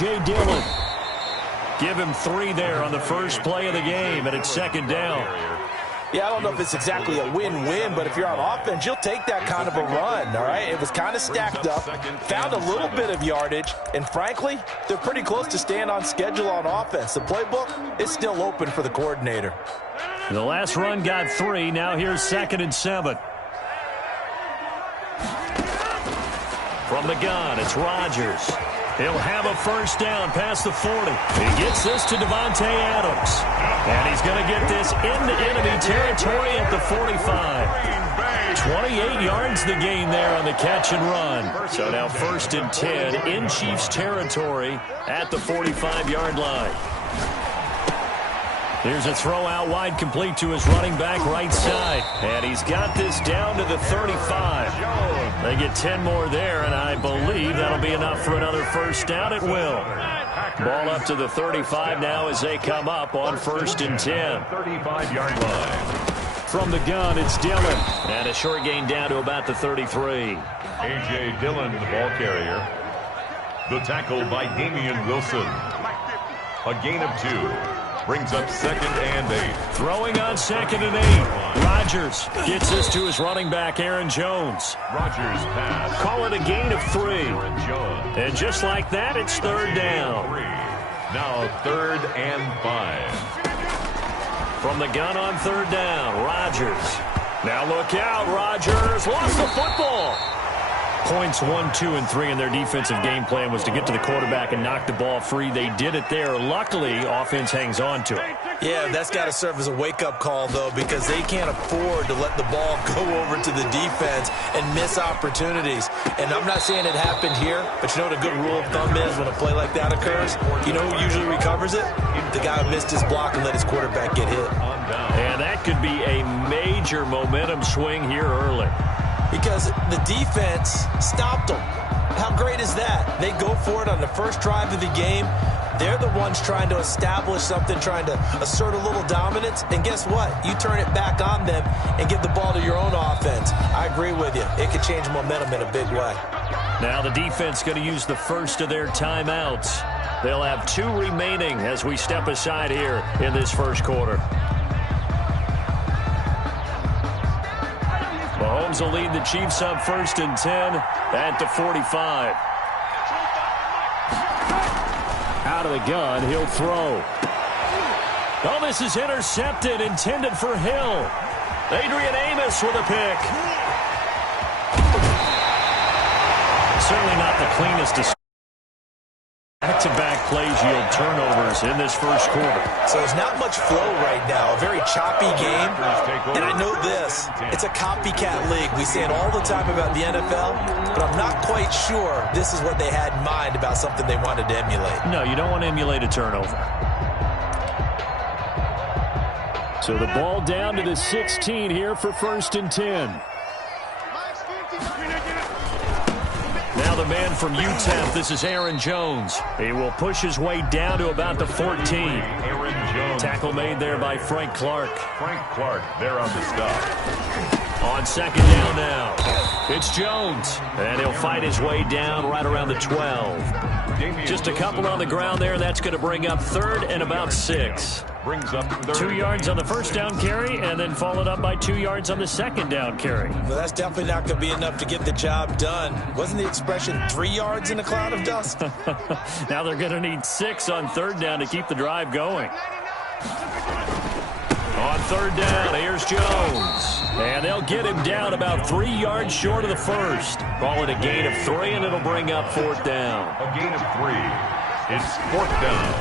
A.J. Dillon. Give him 3 there on the first play of the game, and it's second down. Yeah, I don't know if it's exactly a win-win, but if you're on offense, you'll take that kind of a run, all right? It was kind of stacked up, found a little bit of yardage, and frankly, they're pretty close to staying on schedule on offense. The playbook is still open for the coordinator. The last run got 3. Now here's 2nd and 7. From the gun, it's Rodgers. He'll have a first down past the 40. He gets this to Devontae Adams. And he's going to get this into enemy territory at the 45. 28 yards the gain there on the catch and run. So now 1st and 10 in Chiefs territory at the 45-yard line. Here's a throw out wide, complete to his running back right side. And he's got this down to the 35. They get 10 more there, and I believe that'll be enough for another first down. It will. Ball up to the 35 now as they come up on 1st and 10. 35-yard line. From the gun, it's Dillon. And a short gain down to about the 33. A.J. Dillon, the ball carrier. The tackle by Damian Wilson. A gain of 2. Brings up 2nd and 8. Throwing on 2nd and 8. Rodgers gets this to his running back, Aaron Jones. Rodgers pass. Call it a gain of 3. Aaron Jones. And just like that, it's 3rd down. Now 3rd and 5. From the gun on 3rd down, Rodgers. Now look out, Rodgers lost the football. Points 1, 2, and 3 in their defensive game plan was to get to the quarterback and knock the ball free. They did it there. Luckily, offense hangs on to it. Yeah, that's got to serve as a wake-up call, though, because they can't afford to let the ball go over to the defense and miss opportunities. And I'm not saying it happened here, but you know what a good rule of thumb is when a play like that occurs? You know who usually recovers it? The guy who missed his block and let his quarterback get hit. And that could be a major momentum swing here early. Because the defense stopped them. How great is that? They go for it on the first drive of the game. They're the ones trying to establish something, trying to assert a little dominance. And guess what? You turn it back on them and give the ball to your own offense. I agree with you. It could change momentum in a big way. Now the defense going to use the first of their timeouts. They'll have 2 remaining as we step aside here in this first quarter. Mahomes will lead the Chiefs up 1st and 10 at the 45. Out of the gun, he'll throw. Oh, this is intercepted, intended for Hill. Adrian Amos with a pick. Certainly not the cleanest. Back-to-back plays yield turnovers in this first quarter. So there's not much flow right now. A very choppy game. And I know this. It's a copycat league. We say it all the time about the NFL, but I'm not quite sure this is what they had in mind about something they wanted to emulate. No, you don't want to emulate a turnover. So the ball down to the 16 here for 1st and 10. Now the man from UTEP, this is Aaron Jones. He will push his way down to about the 14. Aaron Jones. Tackle made there by Frank Clark. Frank Clark there on the stop. On 2nd down now, it's Jones. And he'll fight his way down right around the 12. Just a couple on the ground there. That's going to bring up 3rd and about 6. Brings up 3rd. 2 yards on the first down carry, and then followed up by 2 yards on the 2nd down carry. Well, that's definitely not going to be enough to get the job done. Wasn't the expression 3 yards in a cloud of dust? Now they're going to need 6 on 3rd down to keep the drive going. On 3rd down, here's Jones. And they'll get him down about 3 yards short of the first. Call it a gain of 3, and it'll bring up 4th down. A gain of 3. It's 4th down.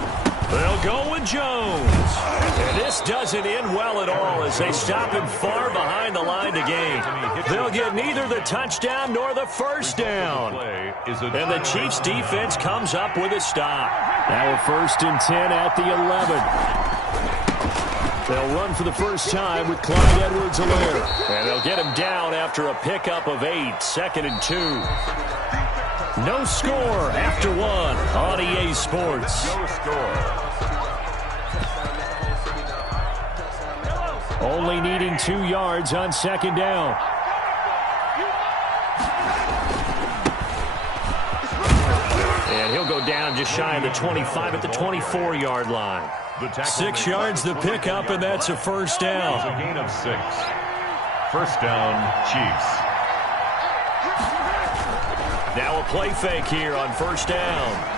They'll go with Jones. And this doesn't end well at all as they stop him far behind the line to gain. They'll get neither the touchdown nor the first down. And the Chiefs defense comes up with a stop. Now a 1st and 10 at the 11. They'll run for the first time with Clyde Edwards-Helaire. And they'll get him down after a pickup of 8, 2nd and 2. No score after 1 on EA Sports. No score. Only needing 2 yards on 2nd down. And he'll go down just shy of the 25 at the 24-yard line. 6 yards the pickup, and that's a first down. It's a gain of 6. First down, Chiefs. Now a play fake here on first down.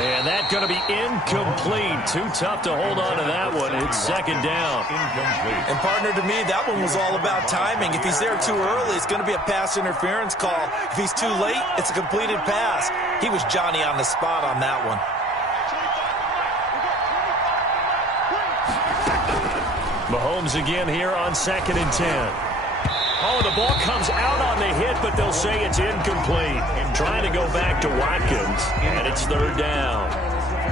And that's going to be incomplete. Too tough to hold on to that one. It's second down. Incomplete. And, partner, to me, that one was all about timing. If he's there too early, it's going to be a pass interference call. If he's too late, it's a completed pass. He was Johnny on the spot on that one. Mahomes again here on 2nd and 10. Oh, the ball comes out on the hit, but they'll say it's incomplete. Trying to go back to Watkins, and it's third down.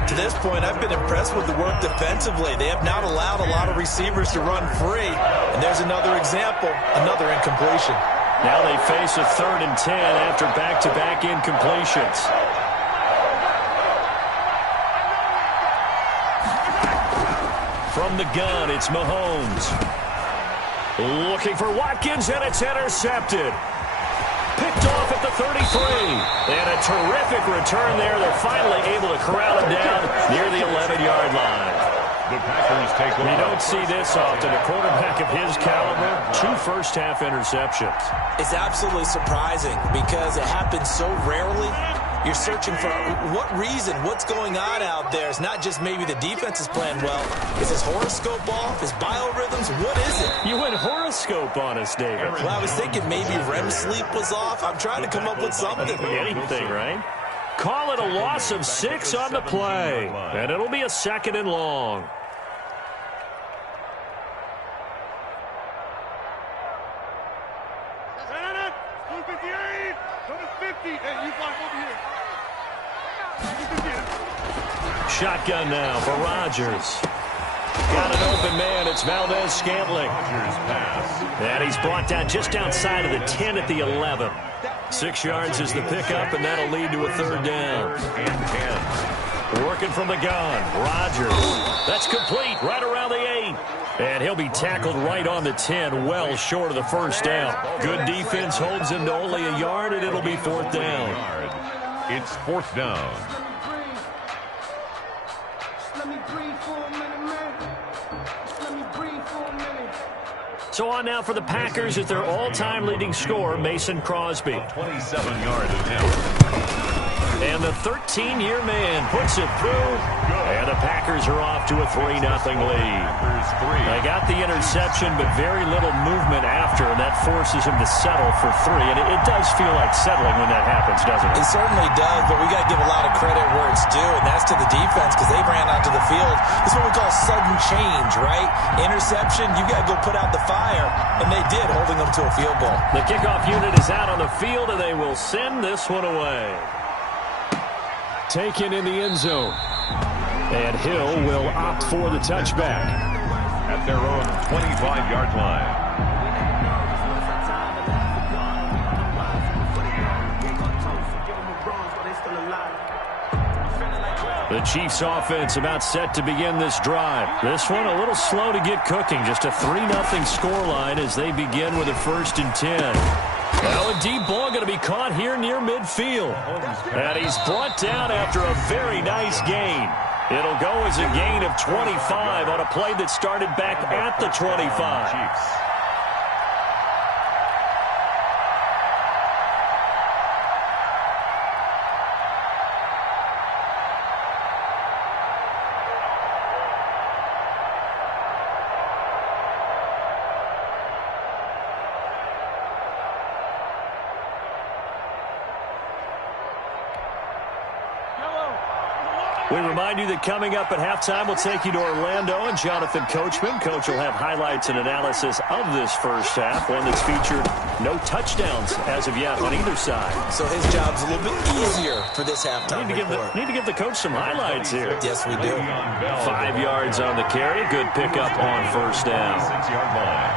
To this point, I've been impressed with the work defensively. They have not allowed a lot of receivers to run free. And there's another example, another incompletion. Now they face a 3rd and 10 after back-to-back incompletions. From the gun, it's Mahomes. Looking for Watkins, and it's intercepted. Picked off at the 33. And a terrific return there. They're finally able to corral him down near the 11-yard line. The Packers take over. We don't see this often. A quarterback of his caliber, 2 first-half interceptions. It's absolutely surprising because it happens so rarely. You're searching for what reason, what's going on out there. It's not just maybe the defense is playing well. Is his horoscope off? His biorhythms? What is it? You went horoscope on us, David. Well, I was thinking maybe REM sleep was off. I'm trying to come up with something. Anything, right? Call it a loss of 6 on the play. And it'll be a 2nd and long. Shotgun now for Rodgers. Got an open man. It's Valdez-Scantling. And he's brought down just outside of the 10 at the 11. 6 yards is the pickup, and that'll lead to a 3rd down. Working from the gun. Rodgers. That's complete right around the 8. And he'll be tackled right on the 10, well short of the first down. Good defense holds him to only a yard, and it'll be 4th down. It's 4th down. So on now for the Packers at their all-time leading scorer, Mason Crosby. 27-yard attempt. And the 13-year man puts it through. And the Packers are off to a 3-0 lead. They got the interception, but very little movement after, and that forces him to settle for 3. And it does feel like settling when that happens, doesn't it? It certainly does, but we got to give a lot of credit where it's due, and that's to the defense because they ran onto the field. This is what we call sudden change, right? Interception, you got to go put out the fire, and they did, holding them to a field goal. The kickoff unit is out on the field, and they will send this one away. Taken in the end zone. And Hill will opt for the touchback. At their own 25-yard line. The Chiefs offense about set to begin this drive. This one a little slow to get cooking. Just a 3-0 scoreline as they begin with a 1st and 10. Well, a deep ball going to be caught here near midfield. And he's brought down after a very nice gain. It'll go as a gain of 25 on a play that started back at the 25. We remind you that coming up at halftime, we'll take you to Orlando and Jonathan Coachman. Coach will have highlights and analysis of this first half, one that's featured no touchdowns as of yet on either side. So his job's a little bit easier for this halftime report. Need to give the coach some highlights here. Yes, we do. 5 yards on the carry. Good pickup on first down. 6-yard line.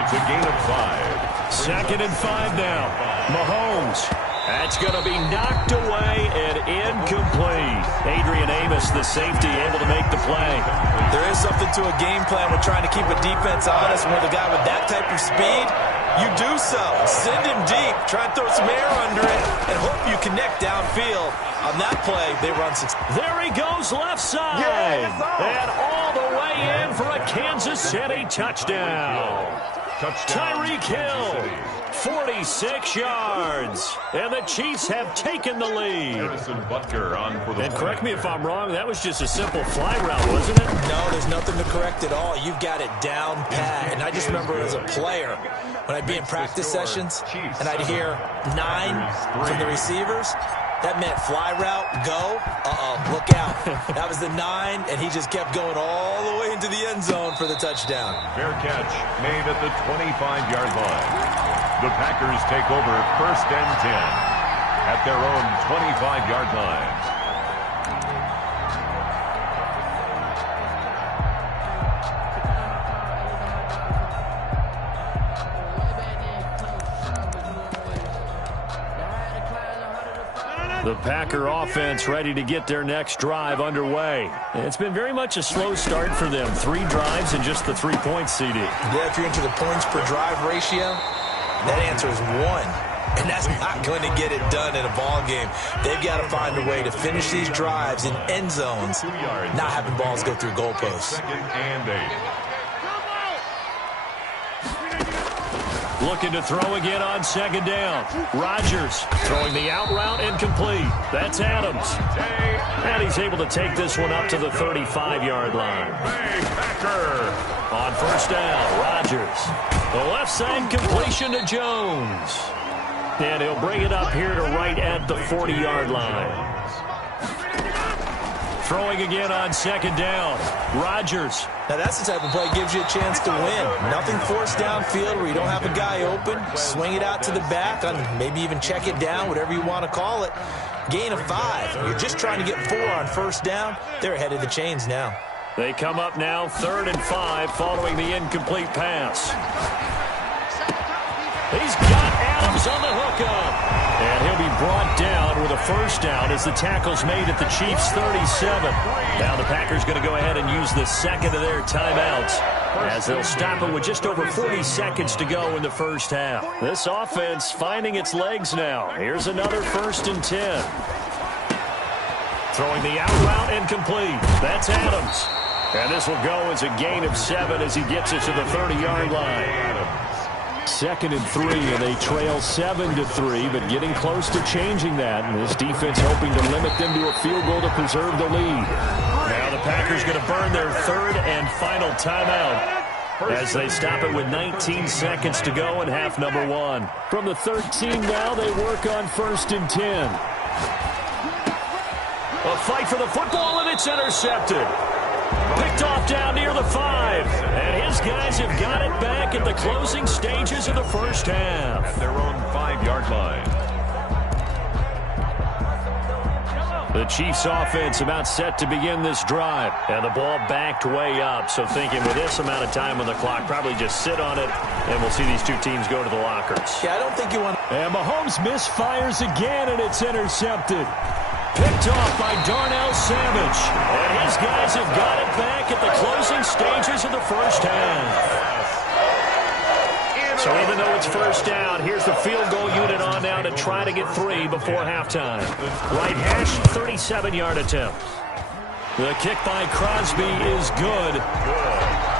It's a gain of 5. 2nd and 5 now. Mahomes. That's going to be knocked away and incomplete. Adrian Amos, the safety, able to make the play. There is something to a game plan with trying to keep a defense honest. When with a guy with that type of speed, you do so. Send him deep. Try and throw some air under it and hope you connect downfield. On that play, they run six. There he goes left side. And all the way in for a Kansas City touchdown. Tyreek Hill, 46 yards. And the Chiefs have taken the lead. And correct me if I'm wrong, that was just a simple fly route, wasn't it? No, there's nothing to correct at all. You've got it down pat. And I just remember as a player, when I'd be in practice sessions, and I'd hear 9 from the receivers, that meant fly route, go, look out. That was the 9, and he just kept going all the way into the end zone for the touchdown. Fair catch made at the 25-yard line. The Packers take over 1st and 10 at their own 25-yard line. The Packer offense ready to get their next drive underway. It's been very much a slow start for them. 3 drives and just the 3 points, CD. Yeah, if you're into the points per drive ratio, that answer is 1. And that's not going to get it done in a ball game. They've got to find a way to finish these drives in end zones, not having balls go through goalposts. 2nd and 8. Looking to throw again on 2nd down. Rodgers throwing the out route incomplete. That's Adams. And he's able to take this one up to the 35-yard line. On 1st down, Rodgers. The left side completion to Jones. And he'll bring it up here to right at the 40-yard line. Throwing again on 2nd down. Rodgers. Now that's the type of play that gives you a chance to win. Nothing forced downfield where you don't have a guy open. Swing it out to the back, maybe even check it down, whatever you want to call it. Gain of 5. You're just trying to get 4 on 1st down. They're ahead of the chains now. They come up now 3rd and 5 following the incomplete pass. He's got Adams on the hookup. And he'll be brought down with a 1st down as the tackle's made at the Chiefs' 37. Now the Packers going to go ahead and use the 2nd of their timeouts as they'll stop it with just over 40 seconds to go in the 1st half. This offense finding its legs now. Here's another 1st and 10. Throwing the out route incomplete. That's Adams. And this will go as a gain of 7 as he gets it to the 30-yard line. 2nd and 3, and they trail 7-3, but getting close to changing that. And this defense hoping to limit them to a field goal to preserve the lead. Now the Packers going to burn their 3rd and final timeout as they stop it with 19 seconds to go in half number 1. From the 13 now, they work on 1st and 10. A fight for the football, and it's intercepted. Picked off down near the 5. And his guys have got it back at the closing stages of the 1st half. At their own 5-yard line. The Chiefs offense about set to begin this drive. And the ball backed way up. So thinking with this amount of time on the clock, probably just sit on it. And we'll see these two teams go to the lockers. Yeah, I don't think you want... And Mahomes misfires again, and it's intercepted. Picked off by Darnell Savage. And his guys have got it back at the closing stages of the 1st half. So even though it's 1st down, here's the field goal unit on now to try to get 3 before halftime. Right hash, 37-yard attempt. The kick by Crosby is good.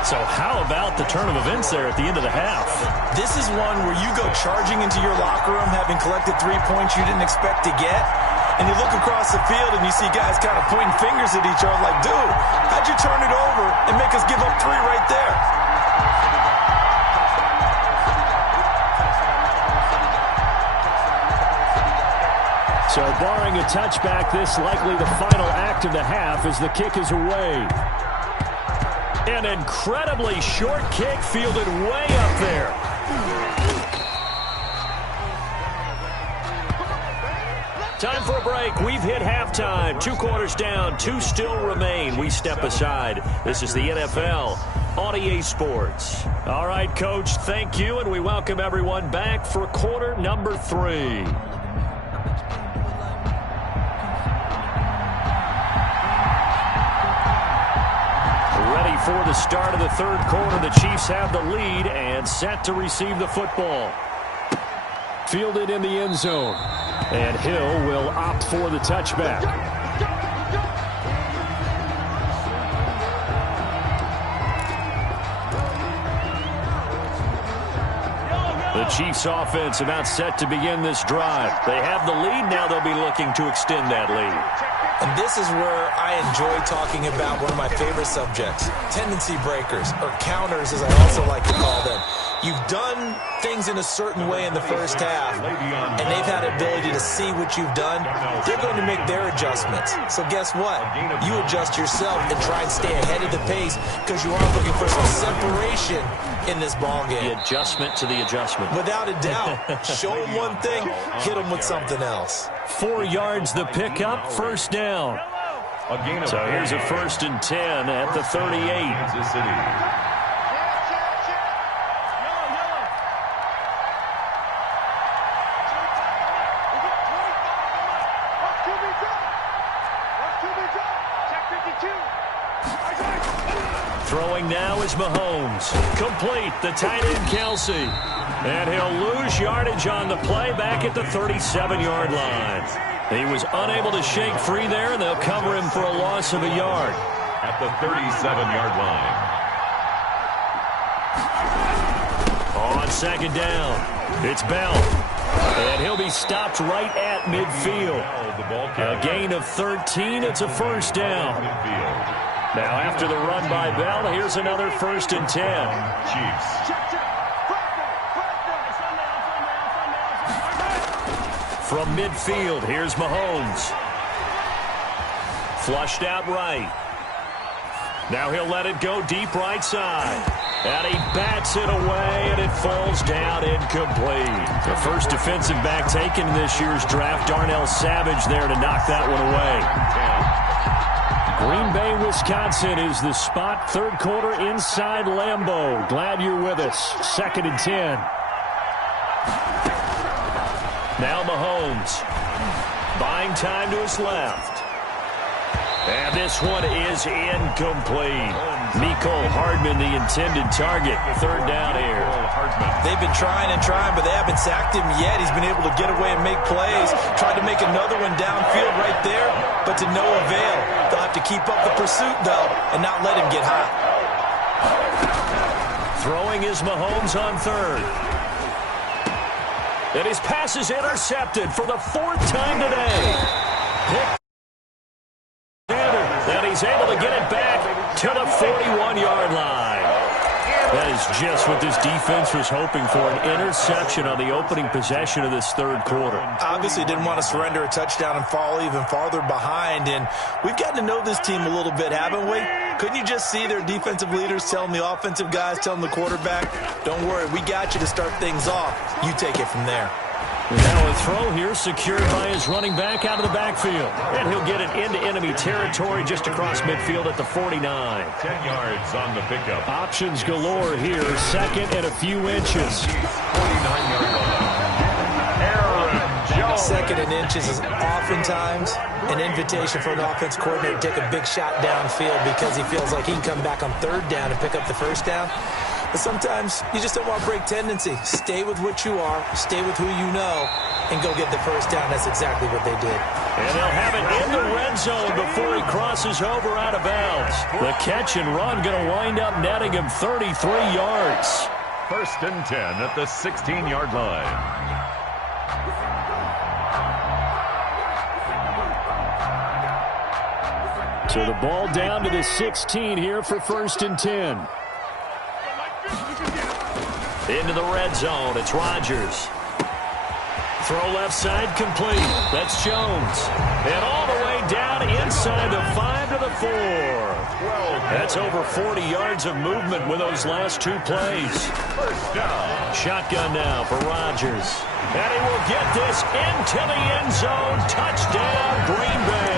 So how about the turn of events there at the end of the half? This is one where you go charging into your locker room having collected 3 points you didn't expect to get. And you look across the field and you see guys kind of pointing fingers at each other like, dude, how'd you turn it over and make us give up 3 right there? So barring a touchback, this likely the final act of the half as the kick is away. An incredibly short kick fielded way up there. Time for a break. We've hit halftime. 2 quarters down. 2 still remain. We step aside. This is the NFL on EA Sports. All right, Coach, thank you, and we welcome everyone back for quarter number 3. Ready for the start of the third quarter. The Chiefs have the lead and set to receive the football. Fielded in the end zone. And Hill will opt for the touchback. The Chiefs offense about set to begin this drive. They have the lead. Now they'll be looking to extend that lead. And this is where I enjoy talking about one of my favorite subjects, tendency breakers, or counters as I also like to call them. You've done things in a certain way in the first half, and they've had the ability to see what you've done. They're going to make their adjustments. So guess what? You adjust yourself and try and stay ahead of the pace because you are looking for some separation in this ball game. The adjustment to the adjustment. Without a doubt. Show them one thing, hit them with something else. 4 yards the pickup, first down. So here's a 1st and 10 at the 38. Kansas City. Throwing now is Mahomes. Complete. The tight end, Kelsey. And he'll lose yardage on the play back at the 37-yard line. He was unable to shake free there, and they'll cover him for a loss of a yard. At the 37-yard line. On second down, it's Bell. And he'll be stopped right at midfield. A gain of 13. It's a first down. Now after the run by Bell, here's another 1st and 10. Chiefs. From midfield, here's Mahomes. Flushed out right. Now he'll let it go deep right side. And he bats it away, and it falls down incomplete. The first defensive back taken in this year's draft, Darnell Savage, there to knock that one away. Green Bay, Wisconsin is the spot. Third quarter inside Lambeau. Glad you're with us. 2nd and 10. Now Mahomes. Buying time to his left. And this one is incomplete. Mecole Hardman, the intended target. 3rd down here. They've been trying and trying, but they haven't sacked him yet. He's been able to get away and make plays. Tried to make another one downfield right there, but to no avail. They'll have to keep up the pursuit, though, and not let him get hot. Throwing is Mahomes on 3rd. And his pass is intercepted for the 4th time today. And he's able to get it back to the 41-yard line. That is just what this defense was hoping for, an interception on the opening possession of this third quarter. Obviously didn't want to surrender a touchdown and fall even farther behind, and we've gotten to know this team a little bit, haven't we? Couldn't you just see their defensive leaders telling the offensive guys, telling the quarterback, don't worry, we got you to start things off. You take it from there. Now a throw here secured by his running back out of the backfield. And he'll get it into enemy territory just across midfield at the 49. 10 yards on the pickup. Options galore here. 2nd and a few inches. 49-yard line. Aaron Jones. 2nd and inches is oftentimes an invitation for an offense coordinator to take a big shot downfield because he feels like he can come back on 3rd down and pick up the 1st down. But sometimes you just don't want to break tendency. Stay with what you are, stay with who you know, and go get the 1st down. That's exactly what they did. And they'll have it in the red zone before he crosses over out of bounds. The catch and run going to wind up netting him 33 yards. 1st and 10 at the 16-yard line. So the ball down to the 16 here for 1st and 10. Into the red zone, it's Rodgers. Throw left side complete. That's Jones. And all the way down inside the 5 to the 4. That's over 40 yards of movement with those last 2 plays. 1st down. Shotgun now for Rodgers. And he will get this into the end zone. Touchdown, Green Bay.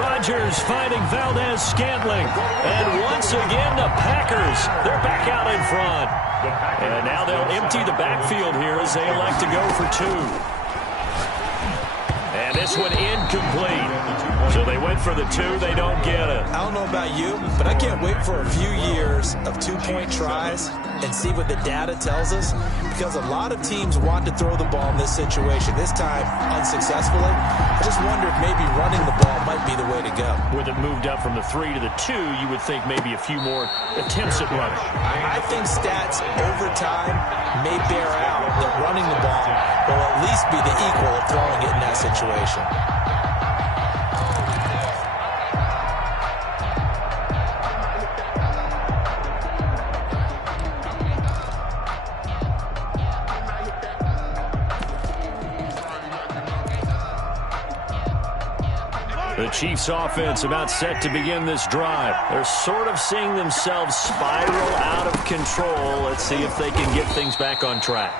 Rodgers finding Valdez-Scantling. And once again, the Packers, they're back out in front. And now they'll empty the backfield here as they elect to go for 2. And this one incomplete. So they wait went for the two. They don't get it. I don't know about you, but I can't wait for a few years of two-point tries and see what the data tells us, because a lot of teams want to throw the ball in this situation, this time unsuccessfully. I just wonder if maybe running the ball might be the way to go. With it moved up from the 3 to the 2, you would think maybe a few more attempts at running. I think stats over time may bear out that running the ball will at least be the equal of throwing it in that situation. The Chiefs offense about set to begin this drive. They're sort of seeing themselves spiral out of control. Let's see if they can get things back on track.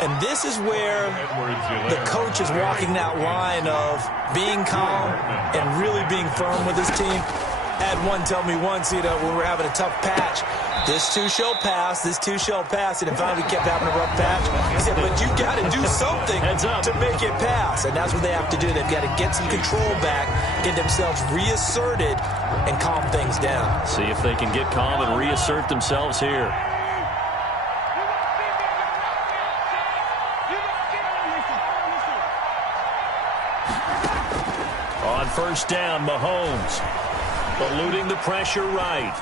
And this is where the coach is walking that line of being calm and really being firm with his team. Had one tell me once, when we were having a tough patch, this too shall pass, this too shall pass, and then finally we kept having a rough patch. He said, but you got to do something to make it pass, and that's what they have to do. They've got to get some control back, get themselves reasserted, and calm things down. See if they can get calm and reassert themselves here. On first down, Mahomes eluding the pressure right.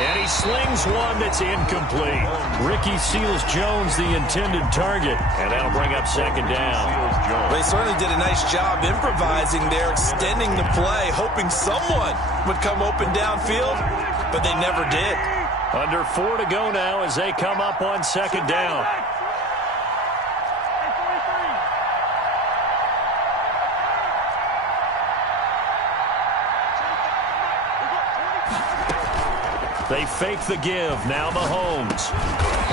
And he slings one that's incomplete. Ricky Seals-Jones, the intended target. And that'll bring up second down. They certainly did a nice job improvising there, extending the play, hoping someone would come open downfield, but they never did. Under 4 to go now as they come up on second down. They fake the give. Now Mahomes.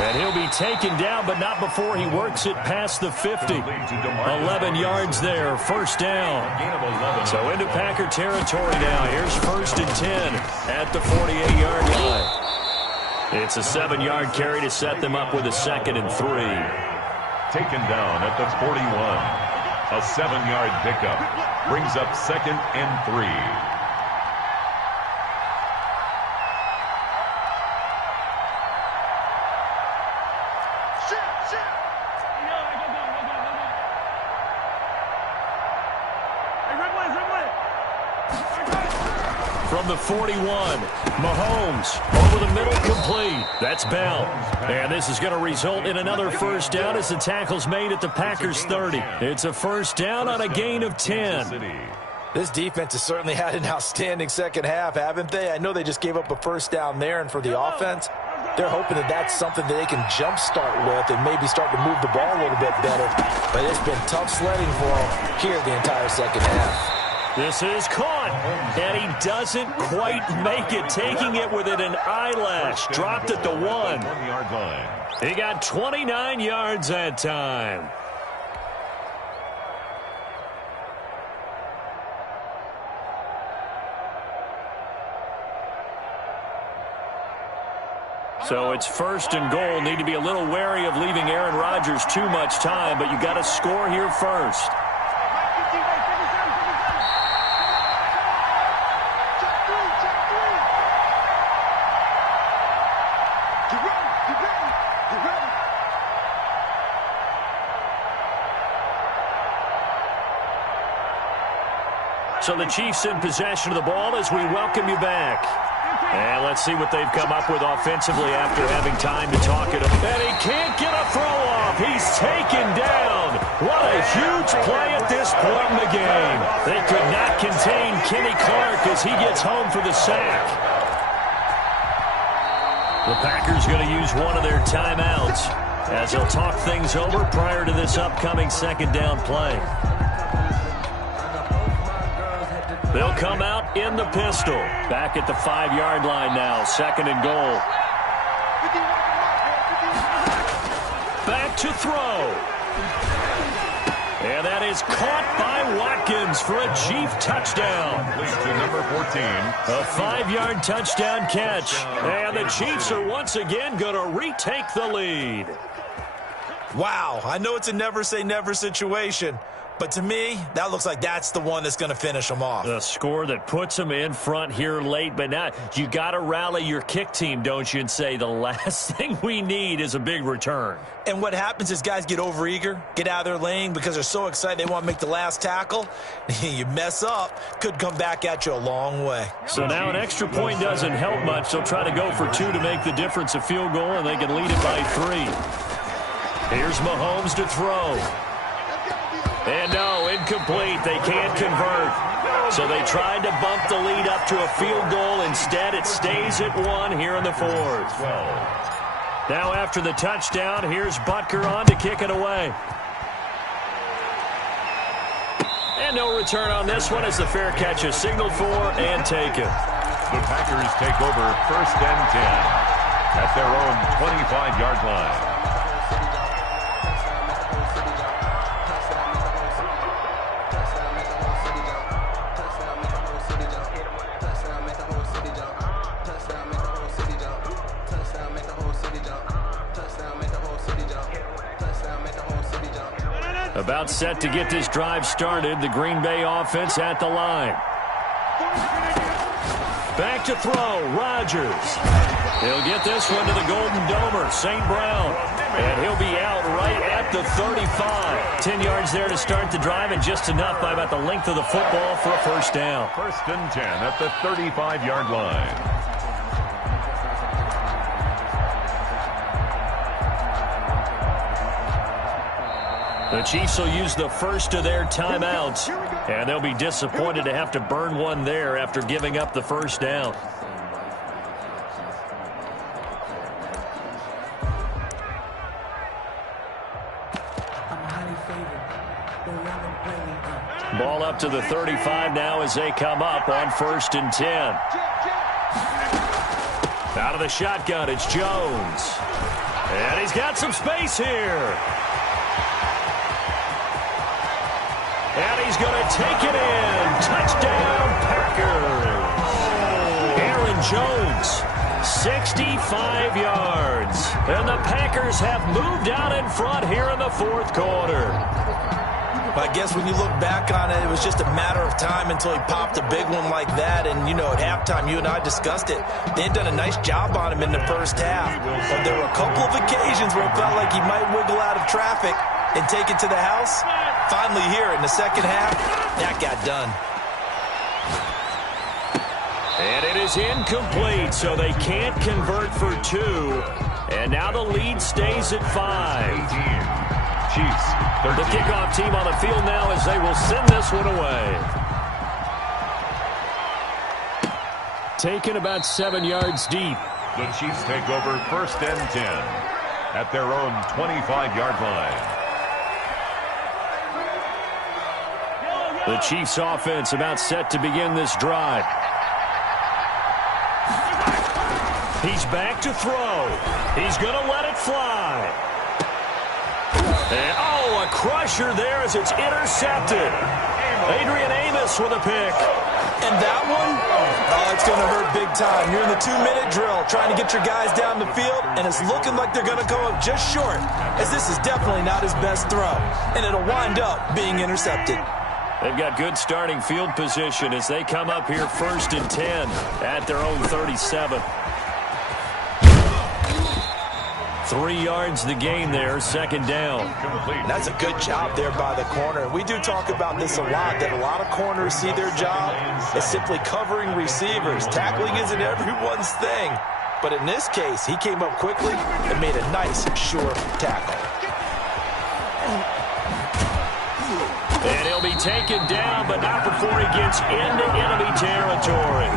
And he'll be taken down, but not before he works it past the 50. 11 yards there. First down. So into Packer territory now. Here's first and 10 at the 48-yard line. It's a 7-yard carry to set them up with a 2nd and 3. Taken down at the 41. A 7-yard pickup. Brings up 2nd and 3. From the 41, Mahomes over the middle, complete. That's Bell. And this is going to result in another first down as the tackle's made at the Packers 30. It's a first down on a gain of 10. This defense has certainly had an outstanding second half, haven't they? I know they just gave up a first down there, and for the offense, they're hoping that that's something that they can jumpstart with and maybe start to move the ball a little bit better. But it's been tough sledding for them here the entire second half. This is caught, and he doesn't quite make it, taking it within an eyelash. Dropped at the 1. 1-yard line. He got 29 yards that time. So it's first and goal. Need to be a little wary of leaving Aaron Rodgers too much time, but you got to score here first. So the Chiefs in possession of the ball as we welcome you back. And let's see what they've come up with offensively after having time to talk it up. And he can't get a throw off. He's taken down. What a huge play at this point in the game. They could not contain Kenny Clark as he gets home for the sack. The Packers going to use one of their timeouts as they'll talk things over prior to this upcoming second down play. They'll come out in the pistol. Back at the 5-yard line now. 2nd and goal. Back to throw. And that is caught by Watkins for a Chief touchdown. To number 14. A 5-yard touchdown catch. And the Chiefs are once again going to retake the lead. Wow, I know it's a never say never situation, But to me, that looks like that's the one that's going to finish them off. The score that puts them in front here late, but now you got to rally your kick team, don't you, and say the last thing we need is a big return. And what happens is guys get overeager, get out of their lane because they're so excited they want to make the last tackle. You mess up, could come back at you a long way. So now an extra point doesn't help much. They'll try to go for 2 to make the difference a field goal, and they can lead it by 3. Here's Mahomes to throw. And no, incomplete. They can't convert. So they tried to bump the lead up to a field goal. Instead, it stays at 1 here in the 4th. Now after the touchdown, here's Butker on to kick it away. And no return on this one as the fair catch is signaled for and taken. The Packers take over 1st and 10 at their own 25-yard line. About set to get this drive started. The Green Bay offense at the line. Back to throw. Rodgers. He'll get this one to the Golden Domer, St. Brown. And he'll be out right at the 35. 10 yards there to start the drive, and just enough by about the length of the football for a first down. 1st and 10 at the 35-yard line. The Chiefs will use the first of their timeouts, and they'll be disappointed to have to burn one there after giving up the first down. Ball up to the 35 now as they come up on 1st and 10. Out of the shotgun, it's Jones. And he's got some space here. And he's going to take it in. Touchdown, Packers. Aaron Jones, 65 yards. And the Packers have moved out in front here in the 4th quarter. I guess when you look back on it, it was just a matter of time until he popped a big one like that. And, you know, at halftime, you and I discussed it. They had done a nice job on him in the first half. But there were a couple of occasions where it felt like he might wiggle out of traffic and take it to the house. Finally here in the second half, that got done. And it is incomplete, so they can't convert for 2. And now the lead stays at 5. Chiefs, 13. The kickoff team on the field now as they will send this one away. Taken about 7 yards deep. The Chiefs take over 1st and 10 at their own 25-yard line. The Chiefs offense about set to begin this drive. He's back to throw. He's going to let it fly. And, oh, a crusher there as it's intercepted. Adrian Amos with a pick. And that one, oh, it's going to hurt big time. You're in the 2-minute drill trying to get your guys down the field, and it's looking like they're going to go up just short, as this is definitely not his best throw. And it'll wind up being intercepted. They've got good starting field position as they come up here 1st and 10 at their own 37. 3 yards the game there, 2nd down. That's a good job there by the corner. We do talk about this a lot, that a lot of corners see their job as simply covering receivers. Tackling isn't everyone's thing. But in this case, he came up quickly and made a nice, sure tackle. And he'll be taken down, but not before he gets into enemy territory.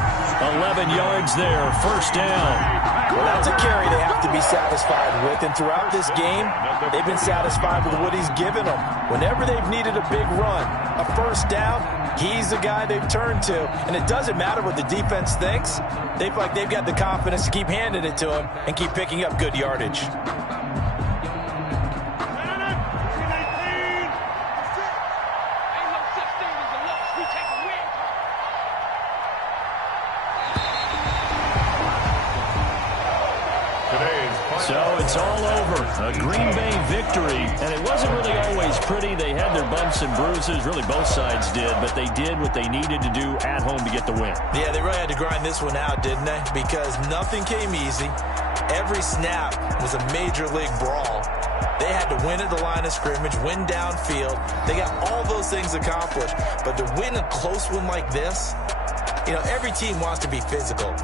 11 yards there, 1st down. Well, that's a carry they have to be satisfied with. And throughout this game, they've been satisfied with what he's given them. Whenever they've needed a big run, a 1st down, he's the guy they've turned to. And it doesn't matter what the defense thinks. They feel like they've got the confidence to keep handing it to him and keep picking up good yardage. So it's all over. A Green Bay victory, and it wasn't really always pretty. They had their bumps and bruises. Really, both sides did, but they did what they needed to do at home to get the win. Yeah, they really had to grind this one out, didn't they? Because nothing came easy. Every snap was a major league brawl. They had to win at the line of scrimmage, win downfield. They got all those things accomplished. But to win a close one like this, you know, every team wants to be physical.